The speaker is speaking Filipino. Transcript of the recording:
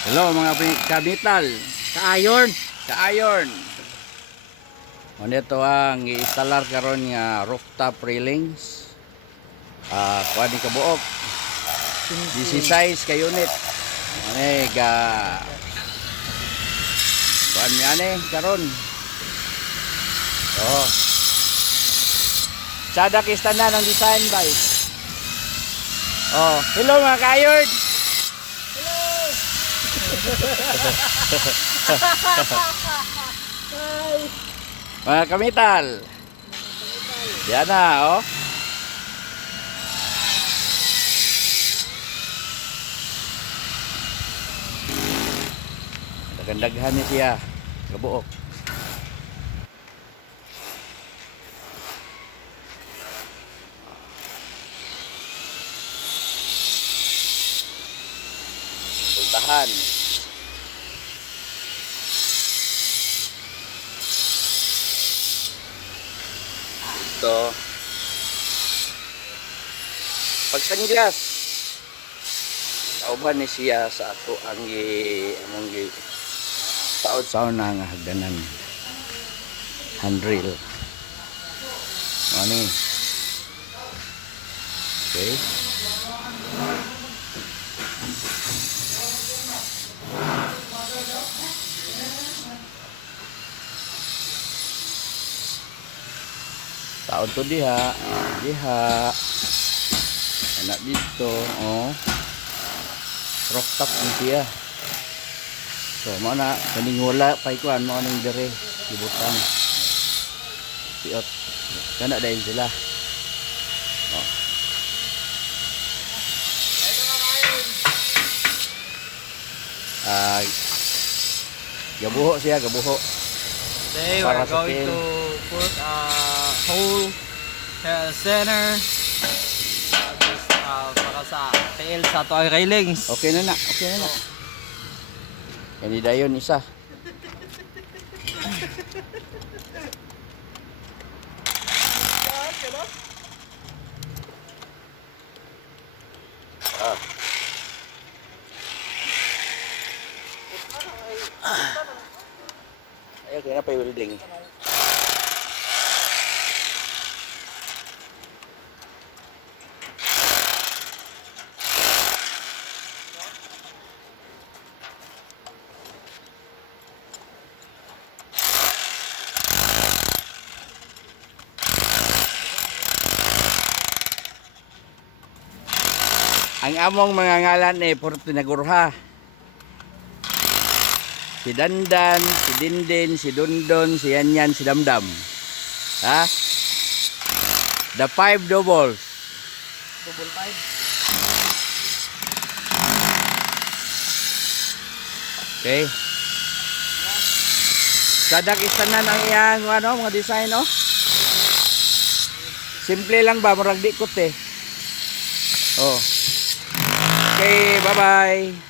Hello mga kabital, Ka-iron. ka-iron. Ito ang i-installer karon nga rooftop railings. Kuha ni kabuok. 16 ka unit. Ga kuha ni ane karon. Oh. Sada kistanan ang design bay. Oh, hello mga ka-iron. Mga kamital. Yan na, oh. Nagandaghan niya siya. Kabuok. Pultahan. Ito pagsanglas kauban ni siya sa ato ang among taod-taon na nga hagdanan handrail ani. Okay, taon to diha anak dito, oh, rooftop din siya. So mo na kaning wala pa ikuan mo ning dire gibutan siot kana dayon sila. Oh, gabuho siya, gabuho. Today Para we're sa going tail. to put a hole center para sa tail sa toy railings. Okay na na, okay na na. Yan di dayon isa. Ayaw kaya na pa welding. Ang among mga ngalan puro tinagurha. Si Dandan, si Dindin, si Dundon, si Yanyan, si Damdam. Ha? The 5 doubles. Double 5. Okay. Sadak istanan ang iyang ano, mga design, oh. Simple lang ba, murag di kot eh. Oh. Okay, bye-bye.